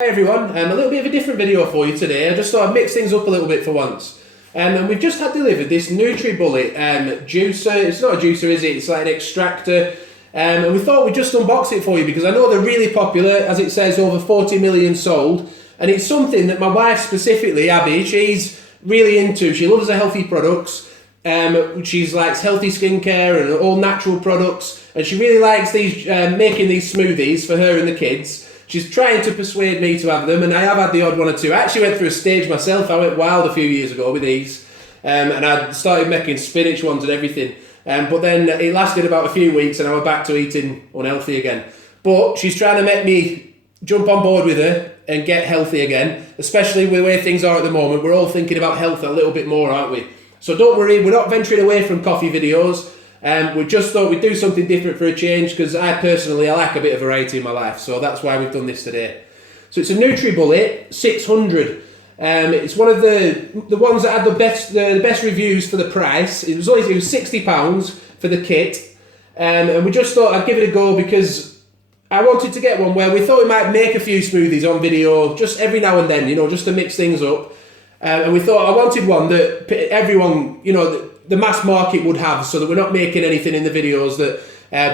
Hey everyone, a little bit of a different video for you today. I just thought I'd mix things up a little bit for once. And we've just had delivered this NutriBullet juicer. It's not a juicer, is it? It's like an extractor. And we thought we'd just unbox it for you because I know they're really popular. As it says, over 40 million sold. And it's something that my wife specifically, Abby, she's really into. She loves the healthy products. She's likes healthy skincare and all natural products. And she really likes these making these smoothies for her and the kids. She's trying to persuade me to have them, and I have had the odd one or two. I actually went through a stage myself. I went wild a few years ago with these, and I started making spinach ones and everything. But then it lasted about a few weeks, and I was back to eating unhealthy again. But she's trying to make me jump on board with her and get healthy again, especially with the way things are at the moment. We're all thinking about health a little bit more, aren't we? So don't worry, we're not venturing away from coffee videos. We just thought we'd do something different for a change because I like a bit of variety in my life, so that's why we've done this today. So it's a NutriBullet 600. It's one of the ones that had the best reviews for the price. It was £60 for the kit, and we just thought I'd give it a go because I wanted to get one where we thought we might make a few smoothies on video just every now and then, just to mix things up. And we thought I wanted one that everyone, the mass market would have, so that we're not making anything in the videos that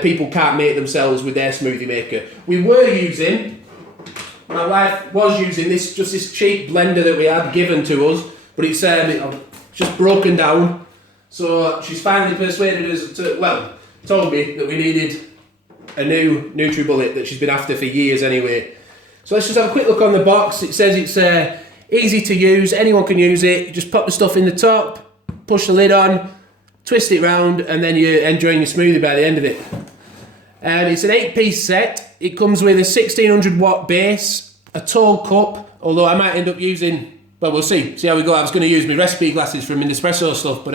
people can't make themselves with their Smoothie Maker. My wife was using this cheap blender that we had given to us, but it's just broken down. So she's finally persuaded us told me that we needed a new NutriBullet that she's been after for years anyway. So let's just have a quick look on the box. It says it's easy to use, anyone can use it. You just pop the stuff in the top, push the lid on, twist it round, and then you're enjoying your smoothie by the end of it. It's an 8-piece set. It comes with a 1600 watt base, a tall cup, although I might end up using, we'll see how we go. I was going to use my recipe glasses from Nespresso stuff, but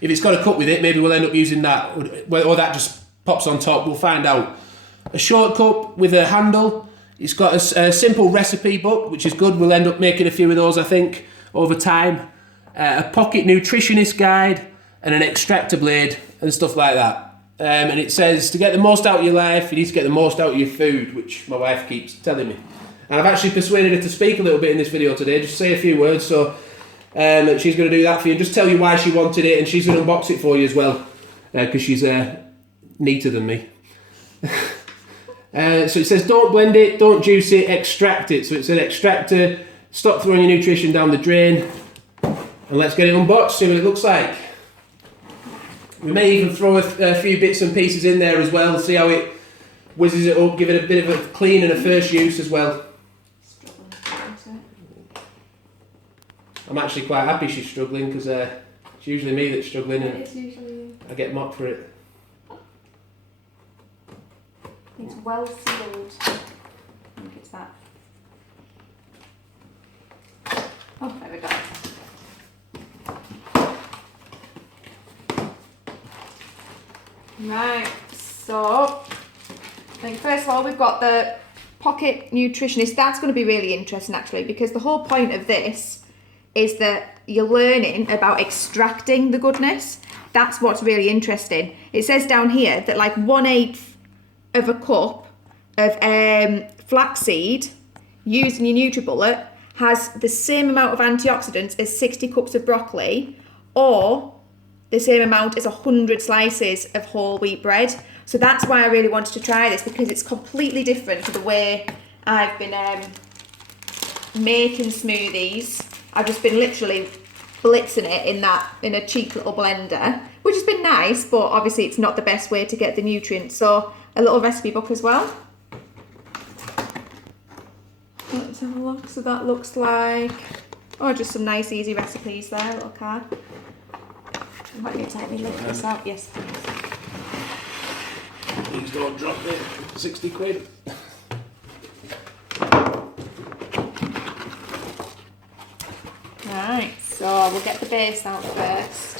if it's got a cup with it, maybe we'll end up using that, or that just pops on top, we'll find out. A short cup with a handle. It's got a simple recipe book, which is good. We'll end up making a few of those, I think, over time. A pocket nutritionist guide and an extractor blade and stuff like that. And it says to get the most out of your life, you need to get the most out of your food, which my wife keeps telling me. And I've actually persuaded her to speak a little bit in this video today, just say a few words. So she's going to do that for you and just tell you why she wanted it, and she's going to unbox it for you as well, because she's neater than me. So it says don't blend it, don't juice it, extract it. So it's an extractor. Stop throwing your nutrition down the drain. And let's get it unboxed, see what it looks like. We may even throw a few bits and pieces in there as well, see how it whizzes it up, give it a bit of a clean and a first use as well. I'm actually quite happy she's struggling because it's usually me that's struggling and it's usually you. I get mocked for it. It's well sealed. I think it's that. Oh, there we go. Right, so I think first of all we've got the pocket nutritionist. That's going to be really interesting actually, because the whole point of this is that you're learning about extracting the goodness. That's what's really interesting. It says down here that like 1/8 of a cup of flaxseed used in your NutriBullet has the same amount of antioxidants as 60 cups of broccoli, or the same amount as 100 slices of whole wheat bread. So that's why I really wanted to try this, because it's completely different to the way I've been making smoothies. I've just been literally blitzing it in a cheap little blender, which has been nice, but obviously it's not the best way to get the nutrients. So a little recipe book as well. Let's have a look. So that looks like, just some nice easy recipes there, a little card. You might need to help me lift this out. Yes, please. Please don't drop it. 60 quid. Right, so we'll get the base out first.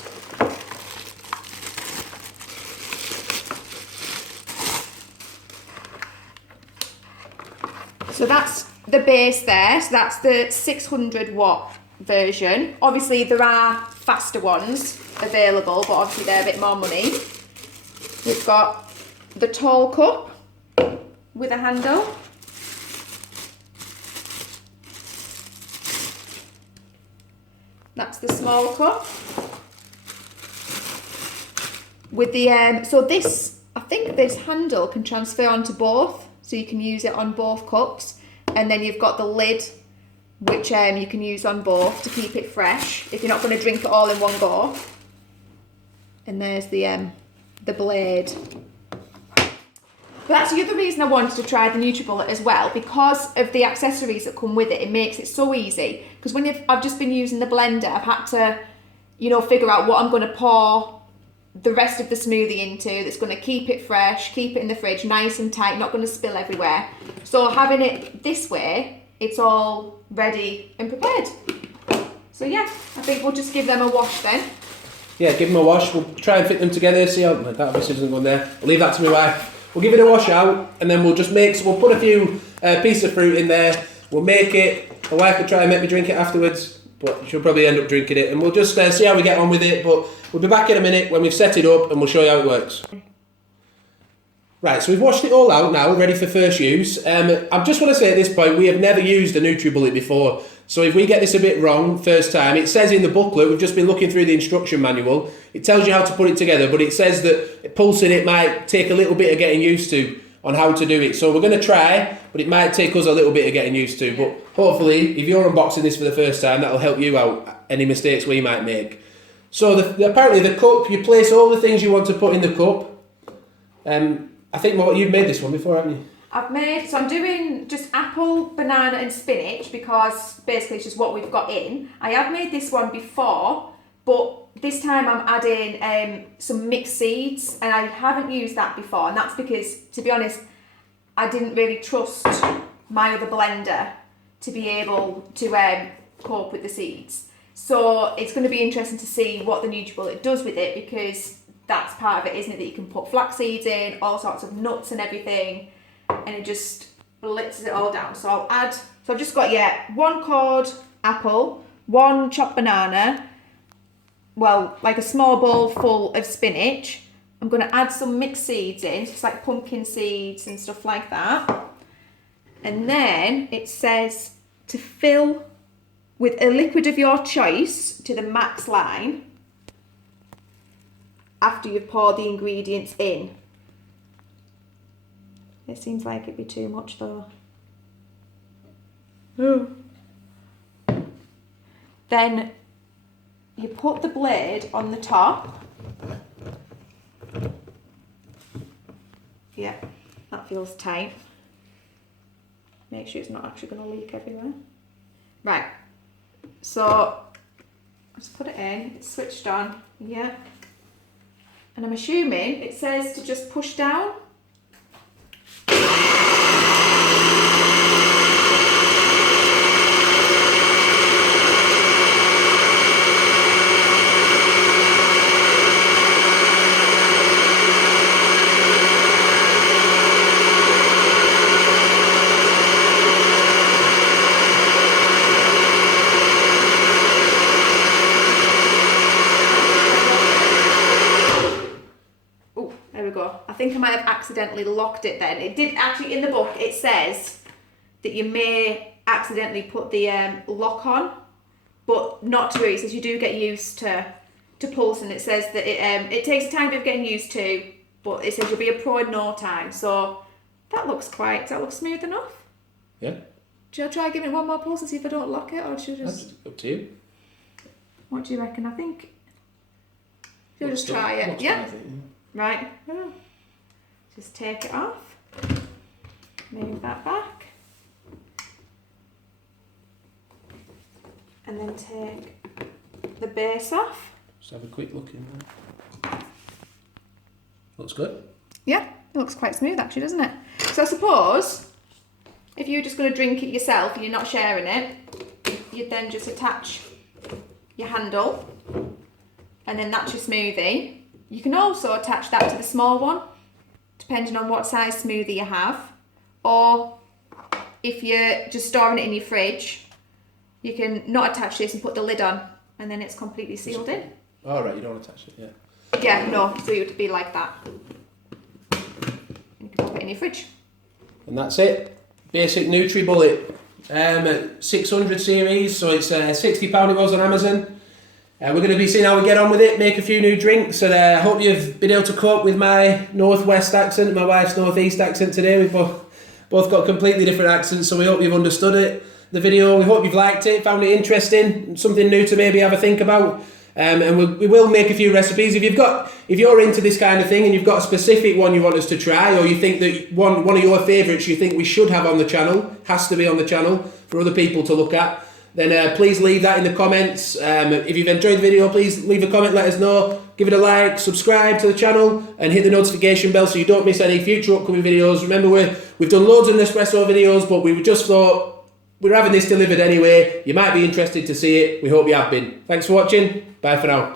So that's the base there. So that's the 600 watt version. Obviously there are faster ones available, but obviously they're a bit more money. We've got the tall cup with a handle. That's the small cup. With the so this, I think this handle can transfer onto both, so you can use it on both cups, and then you've got the lid, which you can use on both to keep it fresh if you're not going to drink it all in one go. And there's the blade. But that's the other reason I wanted to try the NutriBullet as well, because of the accessories that come with it. It makes it so easy. Because when I've just been using the blender, I've had to, you know, figure out what I'm going to pour the rest of the smoothie into that's going to keep it fresh, keep it in the fridge nice and tight, not going to spill everywhere. So having it this way, it's all ready and prepared. So yeah, I think we'll just give them a wash then. Yeah, give them a wash. We'll try and fit them together. See how that obviously doesn't go in there. I'll leave that to my wife. We'll give it a wash out, and then we'll just we'll put a few pieces of fruit in there. We'll make it. My wife will try and make me drink it afterwards, but she'll probably end up drinking it. And we'll just see how we get on with it. But we'll be back in a minute when we've set it up, and we'll show you how it works. Right, so we've washed it all out now, ready for first use. I just want to say at this point, we have never used a NutriBullet before. So if we get this a bit wrong first time, it says in the booklet, we've just been looking through the instruction manual, it tells you how to put it together, but it says that pulsing it might take a little bit of getting used to on how to do it. So we're going to try, but it might take us a little bit of getting used to. But hopefully, if you're unboxing this for the first time, that'll help you out, any mistakes we might make. So apparently the cup, you place all the things you want to put in the cup. I think you've made this one before, haven't you? I'm doing just apple, banana and spinach, because basically it's just what we've got in. I have made this one before, but this time I'm adding some mixed seeds, and I haven't used that before, and that's because, to be honest, I didn't really trust my other blender to be able to cope with the seeds. So it's going to be interesting to see what the NutriBullet does with it, because that's part of it, isn't it? That you can put flax seeds in, all sorts of nuts and everything, and it just blitzes it all down. So I've just got, one cored apple, one chopped banana, well, like a small bowl full of spinach. I'm going to add some mixed seeds in, just like pumpkin seeds and stuff like that. And then it says to fill with a liquid of your choice to the max line after you've poured the ingredients in. It seems like it'd be too much though. Then you put the blade on the top. Yeah, that feels tight. Make sure it's not actually going to leak everywhere. Right, so just put it in, it's switched on, yeah. And I'm assuming it says to just push down. I think I might have accidentally locked it then. It did actually, in the book, it says that you may accidentally put the lock on, but not to worry. It says you do get used to pulse, and it says that it takes a time of getting used to, but it says you'll be a pro in no time. So that looks smooth enough. Yeah. Should I try giving it one more pulse and see if I don't lock it, or should I just... That's up to you. What do you reckon? I think you'll just try it. Yeah? Right. Just take it off. Move that back. And then take the base off. Just have a quick look in there. Looks good. Yeah, it looks quite smooth actually, doesn't it? So I suppose if you're just going to drink it yourself and you're not sharing it, you'd then just attach your handle, and then that's your smoothie. You can also attach that to the small one, depending on what size smoothie you have. Or if you're just storing it in your fridge, you can not attach this and put the lid on, and then it's completely sealed in. Oh, right, you don't attach it, yeah. Yeah, no, so it would be like that. You can pop it in your fridge. And that's it. Basic NutriBullet. 600 series, so it's £60 it was on Amazon. We're going to be seeing how we get on with it, make a few new drinks, and I hope you've been able to cope with my northwest accent and my wife's northeast accent today. We've both got completely different accents, so we hope you've understood it. The video, we hope you've liked it, found it interesting, something new to maybe have a think about. And we will make a few recipes. If you're into this kind of thing and you've got a specific one you want us to try, or you think that one of your favourites you think we should have on the channel, has to be on the channel for other people to look at, then please leave that in the comments. If you've enjoyed the video, please leave a comment, let us know. Give it a like, subscribe to the channel, and hit the notification bell so you don't miss any future upcoming videos. Remember, we've done loads of Nespresso videos, but we just thought we're having this delivered anyway. You might be interested to see it. We hope you have been. Thanks for watching. Bye for now.